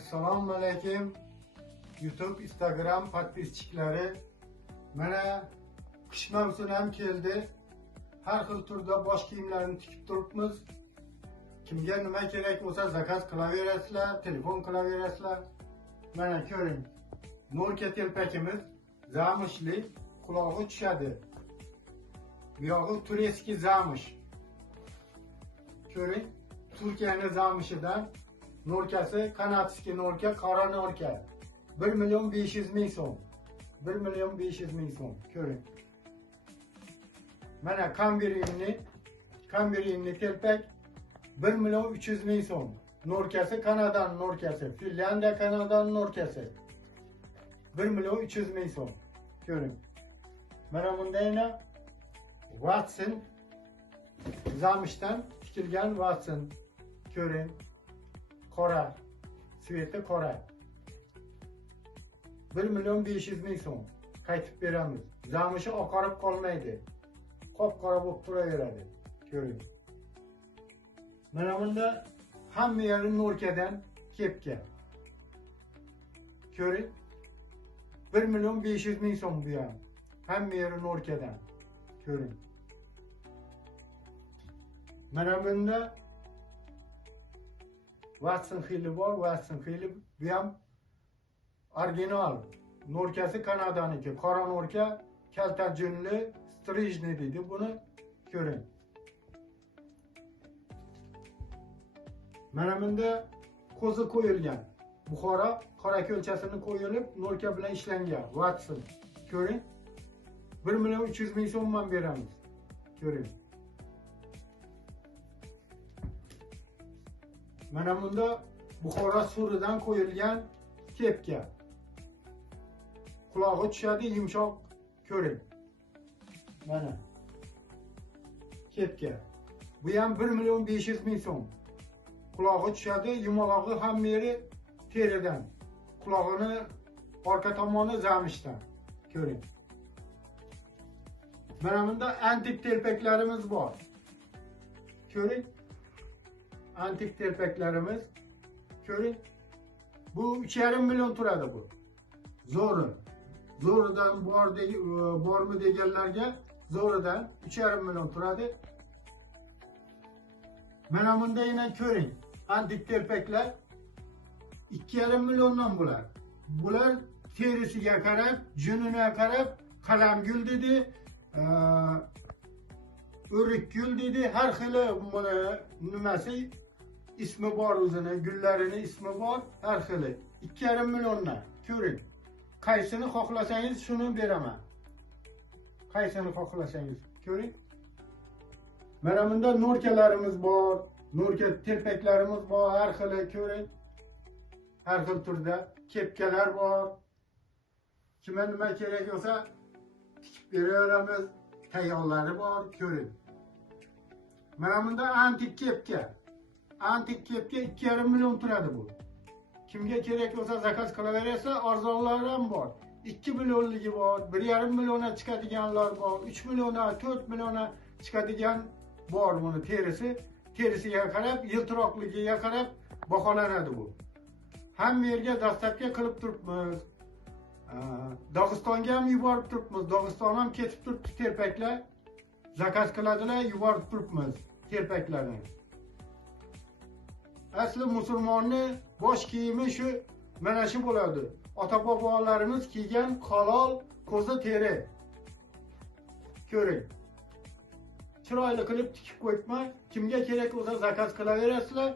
Assalomu alaykum. YouTube, Instagram podpischiklari. Mana qish mavsumi ham keldi. Har xil turda bosh kiyimlarni tikib turibmiz. Kimga nima kerak bo'lsa zakaz qilaverasizlar, telefon qilaverasizlar. Mana ko'ring. Norka telpakimiz zamishli, qulog'i tushadi. Bu yog'i tureskiy zamish. Ko'ring, Turkiyaning zamishidan norkasi, kanadskiy norka, qora norka. 1.500.000 so'm. 1.500.000 so'm. Ko'ring. Mana kambirinli telpak 1.300.000 so'm. Norkasi Kanadan norkasi, Finlandiya Kanadan norkasi. 1.300.000 so'm. Ko'ring. Mana bunda yana Watson zamishdan tikilgan Watson. Ko'ring. Qora, sveti qora. 1.500.000 so'm. Qaytib beramiz. Zamishi oqarib qolmaydi. Qop-qora bo'lib turaveradi. Ko'ring. Mana bunda hamma yeri norkadan kepka. Ko'ring. 1.500.000 so'm bu ham. Hamma yeri norkadan. Ko'ring. Mana bunda Watson xili bor, Watson xili bu ham original. Norkasi Kanadaniki, qora norka, kalta junli, strijni deydi. Buni ko'ring. Mana bunda ko'zi qo'yilgan. Buxoro qora ko'lchasini qo'yilib, norka bilan ishlangan. Watson. Ko'ring. 1.300.000 so'mdan beramiz. Ko'ring. Mana bunda Buxoro suridan qo'yilgan kepka. Qulog'i tushadi, yumshoq. Ko'ring. Mana kepka. Bu ham 1.500.000 so'm. Qulog'i tushadi, yumolog'i hamma yeri teridan. Qulog'ini orqa tomoni zamishdan. Ko'ring. Mana bunda antik telpaklarimiz bor. Ko'ring. Antik telpaklarimiz. Ko'ring. Bu 3,5 million turadi bu. Zo'ridan bormi deganlarga zo'ridan 3,5 million turadi. Mana bunda yana ko'ring. Antik telpaklar 2,5 milliondan bular. Bular terisiga qarab, juniga qarab, qalamgul dedi, o'rikgul dedi, har xili buni nimasi ismi bor, o'zini gullarini ismi bor, har xili. 2,5 milliondan. Ko'ring. Qaysini xohlasangiz shuni beraman. Qaysini xohlasangiz. Ko'ring. Mana bunda norkalarimiz bor, norka telpaklarimiz bor, har xili. Ko'ring. Har xil turda kepkalar bor. Kimga nima kerak bo'lsa tikib beraveramiz. Tayyorlari bor. Ko'ring. Mana bunda antik kepka. Antik kepka 2,5 million turadi bu. Kimga kerak bo'lsa zakaz qilaversa, arzonlari ham bor. 2 millionligi bor, 1,5 millionga chiqadiganlar bor, 3 millionga, 4 millionga chiqadigan bor buni terisiga qarab, yiltiroqligiga qarab baholanadi bu. Hamma yerga dastlabki qilib turibmiz. Dog'istonga ham yuborib turibmiz. Dog'iston ham ketib turibdi telpaklar. Zakaz qiladilar, yuborib turibmiz telpaklarni. Asli musulmonni bosh kiyimi shu mana shu bo'ladi. Ota-bobolarimiz kiygan halol ko'zi teri. Ko'ring. Chiroyli qilib tikib qo'yibman. Kimga kerak bo'lsa zakaz qilaverasizlar.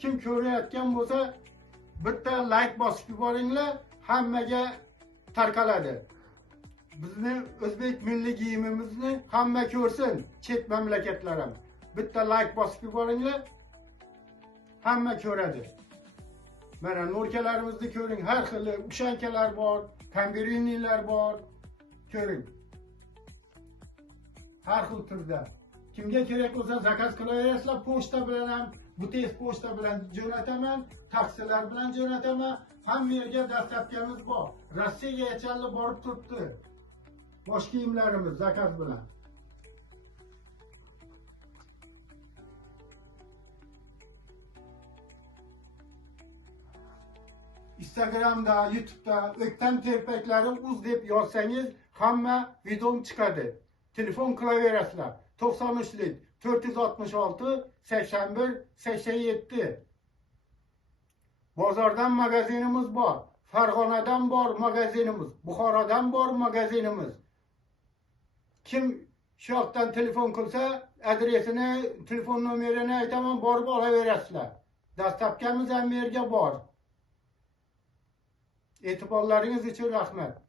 Kim ko'rayotgan bo'lsa bitta like bosib yuboringlar, hammaga tarqaladi. Bizni o'zbek milliy kiyimimizni hamma ko'rsin, chet mamlakatlar ham. Bitta like bosib yuboringlar, hamma ko'radi. Mana norkalarimizni ko'ring, har xil ushankalar bor, kamberinilar bor. Ko'ring. Har xil turda. Kimga kerak bo'lsa zakaz qilaverasizlar, pochta bilan ham, bu tez pochta bilan jo'nataman, taksilar bilan jo'nataman. Hamma yerga dastlabkamiz bor. Rossiyagacha borib turibdi. Bosh kiyimlarimiz zakaz bilan. Instagram'da, YouTube'da Öktem Terpekleri uz deb yozsangiz hamma videom chiqadi. Telefon klavyerasilar 93lik 466 81 87. Bozordan magazinimiz bor, Farg'onadan bor magazinimiz, Buxorodan bor magazinimiz. Kim shu yoqdan telefon qilsa, adresini, telefon nomerini aytaman, borib olaverasizlar. Dastlabkamiz ham yerga bor. E'tiborlaringiz uchun rahmat.